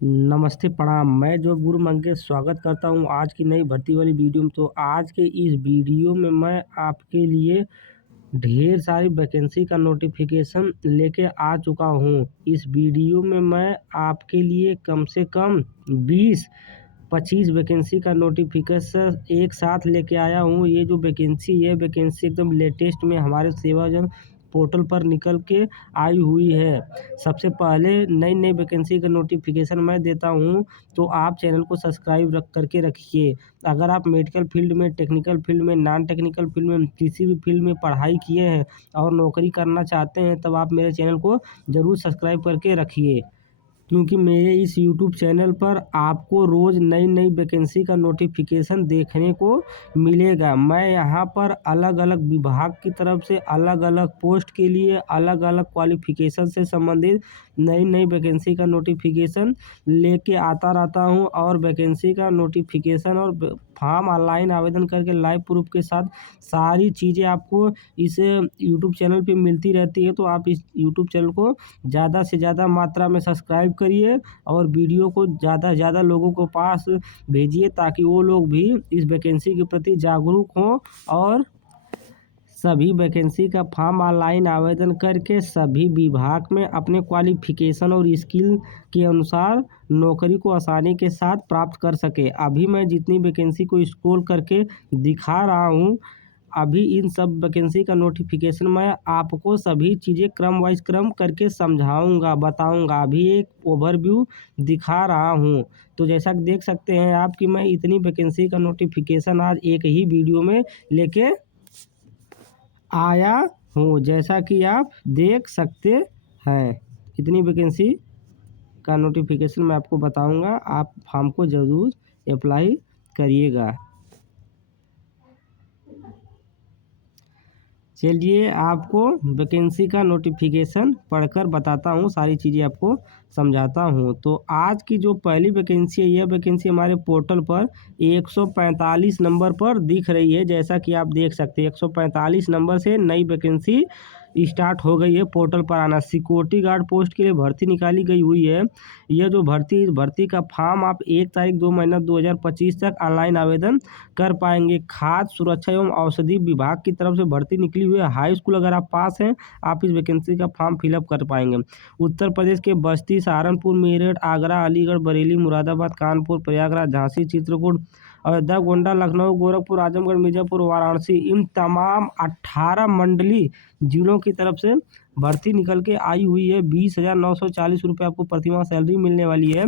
नमस्ते, प्रणाम। मैं जो गुरु मंगेश स्वागत करता हूँ आज की नई भर्ती वाली वीडियो में। तो आज के इस वीडियो में मैं आपके लिए ढेर सारी वैकेंसी का नोटिफिकेशन लेके आ चुका हूँ। इस वीडियो में मैं आपके लिए कम से कम 20-25 वैकेंसी का नोटिफिकेशन एक साथ लेके आया हूँ। ये जो वैकेंसी है, वैकेंसी एकदम लेटेस्ट में हमारे सेवाजन पोर्टल पर निकल के आई हुई है। सबसे पहले नई नई वैकेंसी का नोटिफिकेशन मैं देता हूँ, तो आप चैनल को सब्सक्राइब करके रखिए। अगर आप मेडिकल फील्ड में, टेक्निकल फील्ड में, नॉन टेक्निकल फील्ड में, किसी भी फील्ड में पढ़ाई किए हैं और नौकरी करना चाहते हैं, तब आप मेरे चैनल को ज़रूर सब्सक्राइब करके रखिए, क्योंकि मेरे इस यूट्यूब चैनल पर आपको रोज़ नई नई वैकेंसी का नोटिफिकेशन देखने को मिलेगा। मैं यहाँ पर अलग अलग विभाग की तरफ से अलग अलग पोस्ट के लिए अलग अलग क्वालिफ़िकेशन से संबंधित नई नई वैकेंसी का नोटिफिकेशन लेके आता रहता हूँ, और वैकेंसी का नोटिफिकेशन और फॉर्म ऑनलाइन आवेदन करके लाइव प्रूफ के साथ सारी चीज़ें आपको इस यूट्यूब चैनल पे मिलती रहती है। तो आप इस यूट्यूब चैनल को ज़्यादा से ज़्यादा मात्रा में सब्सक्राइब करिए और वीडियो को ज़्यादा से ज़्यादा लोगों को पास भेजिए, ताकि वो लोग भी इस वैकेंसी के प्रति जागरूक हों और सभी वैकेंसी का फॉर्म ऑनलाइन आवेदन करके सभी विभाग में अपने क्वालिफ़िकेशन और स्किल के अनुसार नौकरी को आसानी के साथ प्राप्त कर सके। अभी मैं जितनी वैकेंसी को स्क्रॉल करके दिखा रहा हूँ, अभी इन सब वैकेंसी का नोटिफिकेशन मैं आपको सभी चीज़ें क्रम वाइज क्रम करके समझाऊंगा, बताऊंगा। अभी एक ओवरव्यू दिखा रहा हूं। तो जैसा कि देख सकते हैं आप कि मैं इतनी वैकेंसी का नोटिफिकेशन आज एक ही वीडियो में लेके आया हूँ, जैसा कि आप देख सकते हैं। इतनी वैकेंसी का नोटिफिकेशन मैं आपको बताऊंगा, आप फॉर्म को ज़रूर अप्लाई करिएगा। चलिए आपको वैकेंसी का नोटिफिकेशन पढ़कर बताता हूँ, सारी चीज़ें आपको समझाता हूँ। तो आज की जो पहली वैकेंसी है, यह वैकेंसी हमारे पोर्टल पर 145 नंबर पर दिख रही है। जैसा कि आप देख सकते हैं 145 नंबर से नई वैकेंसी स्टार्ट हो गई है पोर्टल पर आना। सिक्योरिटी गार्ड पोस्ट के लिए भर्ती निकाली गई हुई है। यह जो भर्ती का फॉर्म आप 1 तारीख 2 महीना 2025 तक ऑनलाइन आवेदन कर पाएंगे। खाद्य सुरक्षा एवं औषधि विभाग की तरफ से भर्ती निकली हुई है। हाई स्कूल अगर आप पास हैं, आप इस वैकेंसी का फॉर्म फिलअप कर पाएंगे। उत्तर प्रदेश के बस्ती, सहारनपुर, मेरठ, आगरा, अलीगढ़, बरेली, मुरादाबाद, कानपुर, प्रयागराज, झांसी, चित्रकूट, अयोध्या, गोंडा, लखनऊ, गोरखपुर, आजमगढ़, मिर्जापुर, वाराणसी, इन तमाम 18 मंडली जिलों की तरफ से भर्ती निकल के आई हुई है। 20,940 रुपये आपको प्रतिमाह सैलरी मिलने वाली है।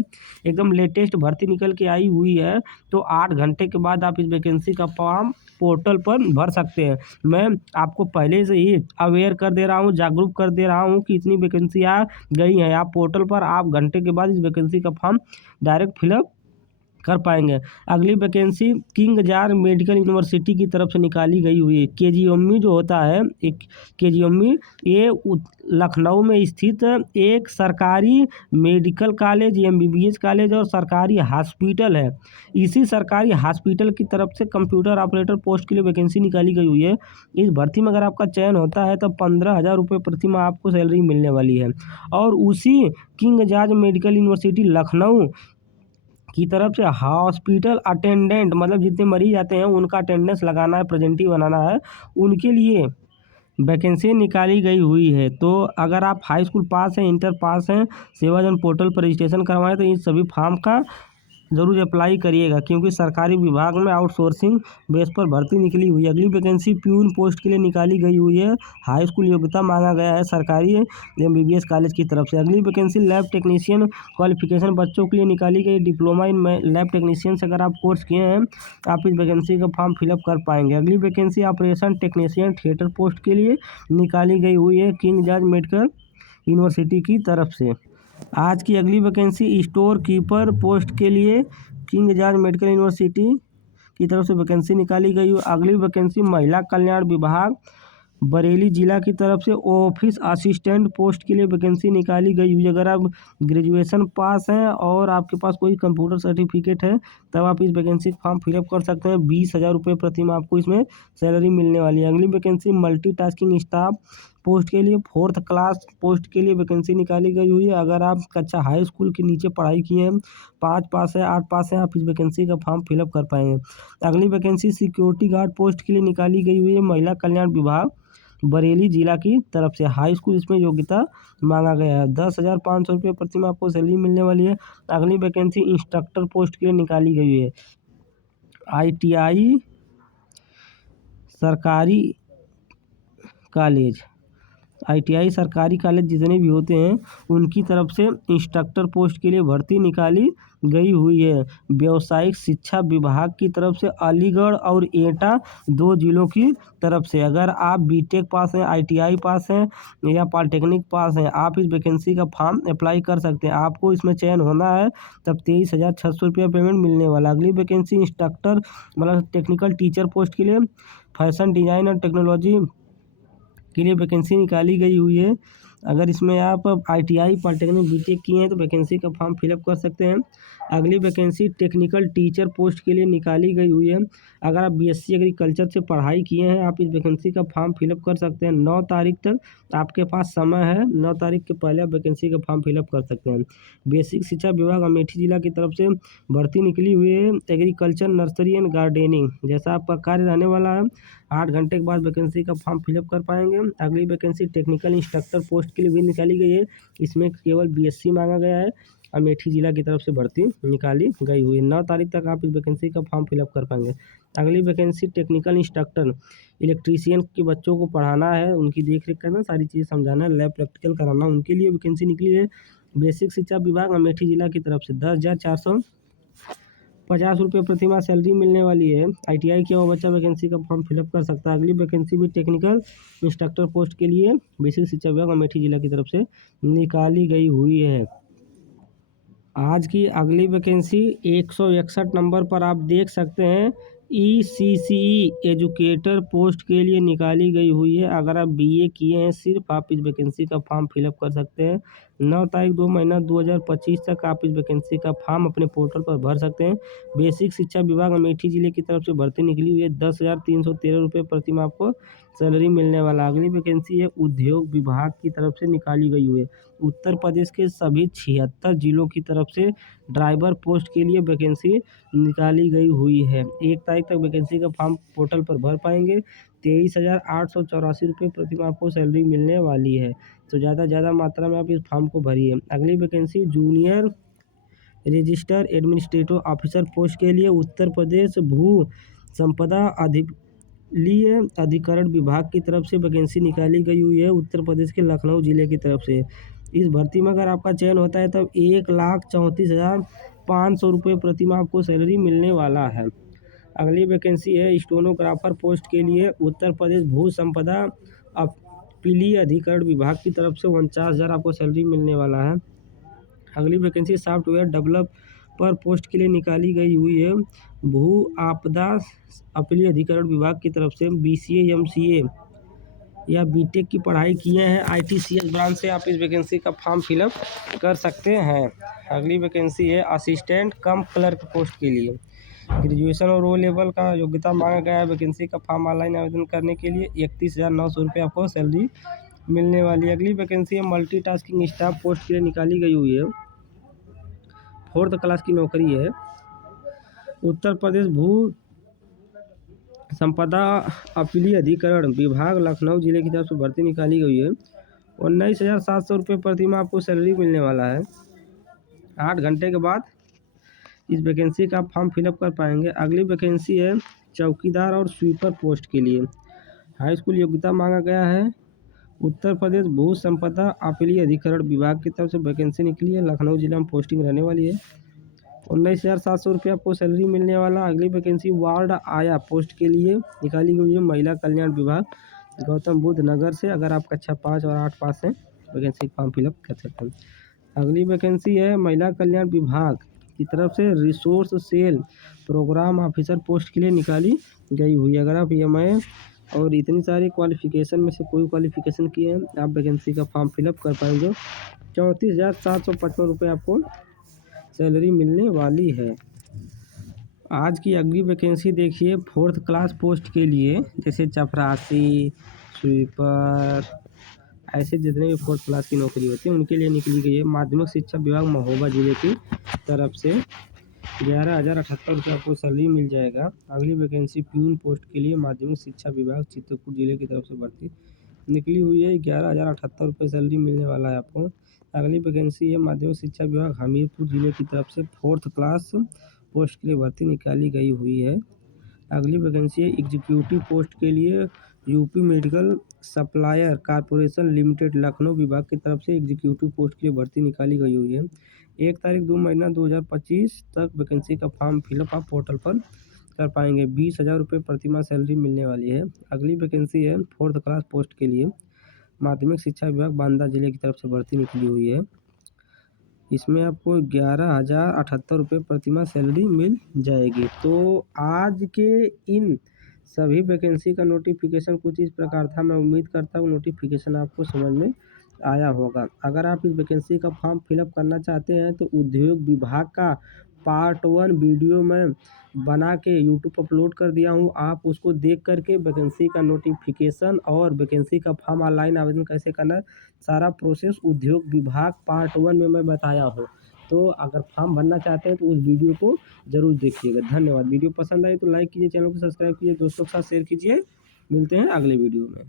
एकदम लेटेस्ट भर्ती निकल के आई हुई है। तो 8 घंटे के बाद आप इस वैकेंसी का फॉर्म पोर्टल पर भर सकते हैं। मैं आपको पहले से ही अवेयर कर दे रहा हूँ, जागरूक कर दे रहा हूँ कि इतनी वैकेंसी आ गई है। आप पोर्टल पर आप घंटे के बाद इस वैकेंसी का फॉर्म डायरेक्ट फिलअप कर पाएंगे। अगली vacancy king George medical university की तरफ से निकाली गई हुई है। केजीएमयू जो होता है, एक केजीएमयू ये लखनऊ में स्थित एक सरकारी मेडिकल कॉलेज, एमबीबीएस कॉलेज और सरकारी हॉस्पिटल है। इसी सरकारी हॉस्पिटल की तरफ से कंप्यूटर ऑपरेटर पोस्ट के लिए वैकेंसी निकाली गई हुई है। इस भर्ती में अगर आपका चयन होता है तो 15,000 रुपये प्रतिमाह आपको सैलरी मिलने वाली है। और उसी king George medical university Lucknow की तरफ से हॉस्पिटल अटेंडेंट, मतलब जितने मरीज आते हैं उनका अटेंडेंस लगाना है, प्रेजेंटी बनाना है, उनके लिए वैकेंसी निकाली गई हुई है। तो अगर आप हाई स्कूल पास हैं, इंटर पास हैं, सेवाजन पोर्टल पर रजिस्ट्रेशन करवाएं, तो इन सभी फॉर्म का ज़रूर अप्लाई करिएगा, क्योंकि सरकारी विभाग में आउटसोर्सिंग बेस पर भर्ती निकली हुई है। अगली वैकेंसी प्यून पोस्ट के लिए निकाली गई हुई है। हाई स्कूल योग्यता मांगा गया है सरकारी एमबीबीएस कॉलेज की तरफ से। अगली वैकेंसी लैब टेक्नीशियन क्वालिफिकेशन बच्चों के लिए निकाली गई। डिप्लोमा इन लैब टेक्नीशियन से अगर आप कोर्स किए हैं, आप इस वैकेंसी का फॉर्म फिलअप कर पाएंगे। अगली vacancy operation technician theatre post के लिए निकाली गई हुई है किंग जॉर्ज मेडिकल यूनिवर्सिटी की तरफ से। आज की अगली वैकेंसी स्टोर कीपर पोस्ट के लिए किंग जॉर्ज मेडिकल यूनिवर्सिटी की तरफ से वैकेंसी निकाली गई है। अगली वैकेंसी महिला कल्याण विभाग बरेली जिला की तरफ से ऑफिस असिस्टेंट पोस्ट के लिए वैकेंसी निकाली गई हुई है। अगर आप ग्रेजुएशन पास हैं और आपके पास कोई कंप्यूटर सर्टिफिकेट है, तब आप इस वैकेंसी फॉर्म फिलअप कर सकते हैं। 20,000 रुपये प्रतिमाह आपको इसमें सैलरी मिलने वाली है। अगली वैकेंसी मल्टीटास्किंग स्टाफ पोस्ट के लिए, 4th क्लास पोस्ट के लिए वैकेंसी निकाली गई हुई है। अगर आप कक्षा हाई स्कूल के नीचे पढ़ाई किए हैं, 5 पास है, 8 पास है, आप इस वैकेंसी का फॉर्म फिलअप कर पाएंगे। अगली वैकेंसी सिक्योरिटी गार्ड पोस्ट के लिए निकाली गई हुई है, महिला कल्याण विभाग बरेली जिला की तरफ से। हाई स्कूल इसमें योग्यता मांगा गया है। 10,500 रुपये प्रति माह आपको सैलरी मिलने वाली है। अगली वैकेंसी इंस्ट्रक्टर पोस्ट के लिए निकाली गई है। ITI सरकारी कॉलेज, ITI सरकारी कॉलेज जितने भी होते हैं उनकी तरफ से इंस्ट्रक्टर पोस्ट के लिए भर्ती निकाली गई हुई है। व्यावसायिक शिक्षा विभाग की तरफ से अलीगढ़ और एटा 2 जिलों की तरफ से। अगर आप बीटेक पास हैं, ITI पास हैं या पॉलिटेक्निक पास हैं, आप इस वैकेंसी का फॉर्म अप्लाई कर सकते हैं। आपको इसमें चयन होना है तब 23,600 रुपया पेमेंट मिलने वाला। अगली वैकेंसी इंस्ट्रक्टर मतलब टेक्निकल टीचर पोस्ट के लिए फैशन डिज़ाइन और टेक्नोलॉजी के लिए वैकेंसी निकाली गई हुई है। अगर इसमें आप ITI पॉलिटेक्निक बीटेक किए हैं तो वैकेंसी का फॉर्म फिलअप कर सकते हैं। अगली वैकेंसी टेक्निकल टीचर पोस्ट के लिए निकाली गई हुई है। अगर आप BSc एग्रीकल्चर से पढ़ाई किए हैं, आप इस वैकेंसी का फॉर्म फिलअप कर सकते हैं। 9 तारीख तक आपके पास समय है, 9 तारीख के पहले आप वैकेंसी का फॉर्म फिलअप कर सकते हैं। बेसिक शिक्षा विभाग अमेठी जिला की तरफ से भर्ती निकली हुई है। एग्रीकल्चर नर्सरी एंड गार्डनिंग जैसा आपका कार्य रहने वाला है। 8 घंटे के बाद वैकेंसी का फॉर्म फिलअप कर पाएंगे। अगली वैकेंसी टेक्निकल इंस्ट्रक्टर पोस्ट के लिए भी निकाली गई है। इसमें केवल BSc मांगा गया है। अमेठी जिला की तरफ से भर्ती निकाली गई हुई है। 9 तारीख तक आप इस वैकेंसी का फॉर्म फिलअप कर पाएंगे। अगली वैकेंसी टेक्निकल इंस्ट्रक्टर, इलेक्ट्रीशियन के बच्चों को पढ़ाना है, उनकी देख रेख करना, सारी चीज़ समझाना है, लैब प्रैक्टिकल कराना, उनके लिए वैकेंसी निकली है। बेसिक शिक्षा विभाग अमेठी जिला की तरफ से 10,450 रुपये प्रति माह सैलरी मिलने वाली है। ITI किया हुआ बच्चा वैकेंसी का फॉर्म फिलअप कर सकता है। अगली वैकेंसी भी टेक्निकल इंस्ट्रक्टर पोस्ट के लिए बेसिक शिक्षा विभाग अमेठी जिला की तरफ से निकाली गई हुई है। आज की अगली वैकेंसी 161 नंबर पर आप देख सकते हैं, ECCE एजुकेटर पोस्ट के लिए निकाली गई हुई है। अगर आप BA किए हैं सिर्फ, आप इस वैकेंसी का फॉर्म फिलअप कर सकते हैं। 9 तारीख 2 महीना 2025 तक आप इस वैकेंसी का फॉर्म अपने पोर्टल पर भर सकते हैं। बेसिक शिक्षा विभाग अमेठी जिले की तरफ से भर्ती निकली हुई है। 10,313 रुपये प्रति माह आपको सैलरी मिलने वाला। अगली वैकेंसी है उद्योग विभाग की तरफ से निकाली गई हुई है। उत्तर प्रदेश के सभी 76 जिलों की तरफ से ड्राइवर पोस्ट के लिए वैकेंसी निकाली गई हुई है। 1 तारीख तक वैकेंसी का फॉर्म पोर्टल पर भर पाएंगे। 23,884 रुपये प्रति माह आपको सैलरी मिलने वाली है। तो ज़्यादा मात्रा में आप इस फॉर्म को भरिए। अगली vacancy junior register administrative officer post के लिए उत्तर प्रदेश भू संपदा अधिकरण विभाग की तरफ से वैकेंसी निकाली गई हुई है। उत्तर प्रदेश के लखनऊ जिले की तरफ से। इस भर्ती में अगर आपका चयन होता है तब 1,34,500 रुपये प्रति माह आपको सैलरी मिलने वाला है। अगली वैकेंसी है स्टेनोग्राफर पोस्ट के लिए उत्तर प्रदेश भू संपदा अपीलीय अधिकरण विभाग की तरफ से 49,000 आपको सैलरी मिलने वाला है। अगली वैकेंसी सॉफ्टवेयर डेवलपर पोस्ट के लिए निकाली गई हुई है। भू आपदा अपीलीय अधिकरण विभाग की तरफ से। BCA MCA या बीटेक की पढ़ाई किए हैं ITCS ब्रांच से, आप इस वैकेंसी का फॉर्म फिलअप कर सकते हैं। अगली वैकेंसी है असिस्टेंट कम क्लर्क पोस्ट के लिए। ग्रेजुएशन और O लेवल का योग्यता मांगा गया है। वैकेंसी का फॉर्म ऑनलाइन आवेदन करने के लिए 31,900 रुपये आपको सैलरी मिलने वाली है। अगली वैकेंसी है मल्टीटास्किंग स्टाफ पोस्ट के लिए निकाली गई हुई है। 4th क्लास की नौकरी है। उत्तर प्रदेश भू संपदा अपीलीय अधिकरण विभाग लखनऊ जिले की तरफ से भर्ती निकाली गई है। 19,700 रुपये प्रति माह आपको सैलरी मिलने वाला है। 8 घंटे के बाद इस वैकेंसी का फॉर्म फिलअप कर पाएंगे। अगली वैकेंसी है चौकीदार और स्वीपर पोस्ट के लिए। हाई स्कूल योग्यता मांगा गया है। उत्तर प्रदेश भू संपदा अपीलीय अधिकरण विभाग की तरफ से वैकेंसी निकली है। लखनऊ जिला में पोस्टिंग रहने वाली है। 19,700 रुपये आपको सैलरी मिलने वाला। अगली वैकेंसी वार्ड आया पोस्ट के लिए निकाली गई है। महिला कल्याण विभाग गौतम बुद्ध नगर से। अगर आप कक्षा 5 और 8 पास हैं वैकेंसी फॉर्म फिलअप कर सकते हैं। अगली वैकेंसी है महिला कल्याण विभाग की तरफ से resource cell programme officer post के लिए निकाली गई हुई है। अगर आप EMI और इतनी सारी क्वालिफिकेशन में से कोई क्वालिफिकेशन किए हैं, आप वैकेंसी का फॉर्म फिलअप कर पाएंगे। 34,755 रुपये आपको सैलरी मिलने वाली है। आज की अगली वैकेंसी देखिए 4th क्लास पोस्ट के लिए, जैसे चपरासी, स्वीपर, ऐसे जितने भी 4th क्लास की नौकरी होती है उनके लिए निकली गई है। माध्यमिक शिक्षा विभाग महोबा जिले की तरफ से 11,078 रुपये आपको सैलरी मिल जाएगा। अगली वैकेंसी प्यून पोस्ट के लिए माध्यमिक शिक्षा विभाग चित्रकूट जिले की तरफ से भर्ती निकली हुई है। 11,078 रुपये सैलरी मिलने वाला है आपको। अगली वैकेंसी है माध्यमिक शिक्षा विभाग हमीरपुर जिले की तरफ से 4th क्लास पोस्ट के लिए भर्ती निकाली गई हुई है। अगली वैकेंसी है एग्जीक्यूटिव पोस्ट के लिए UP medical supplier corporation limited Lucknow विभाग की तरफ से एग्जीक्यूटिव पोस्ट के लिए भर्ती निकाली गई हुई है। 1 तारीख 2 महीना 2025 तक वैकेंसी का फॉर्म फिलअप आप पोर्टल पर कर पाएंगे। 20,000 रुपये प्रतिमाह सैलरी मिलने वाली है। अगली वैकेंसी है 4th क्लास पोस्ट के लिए माध्यमिक शिक्षा विभाग बांदा जिले की तरफ से भर्ती निकली हुई है। इसमें आपको 11,078 रुपये प्रतिमाह सैलरी मिल जाएगी। तो आज के इन सभी वैकेंसी का नोटिफिकेशन कुछ इस प्रकार था। मैं उम्मीद करता हूँ नोटिफिकेशन आपको समझ में आया होगा। अगर आप इस वैकेंसी का फॉर्म फिलअप करना चाहते हैं तो उद्योग विभाग का पार्ट 1 वीडियो मैं बना के यूट्यूब पर अपलोड कर दिया हूँ। आप उसको देख करके वैकेंसी का नोटिफिकेशन और वैकेंसी का फॉर्म ऑनलाइन आवेदन कैसे करना है सारा प्रोसेस उद्योग विभाग पार्ट 1 में मैं बताया हूँ। तो अगर फॉर्म भरना चाहते हैं तो उस वीडियो को ज़रूर देखिएगा। धन्यवाद। वीडियो पसंद आए तो लाइक कीजिए, चैनल को सब्सक्राइब कीजिए, दोस्तों के साथ शेयर कीजिए। मिलते हैं अगले वीडियो में।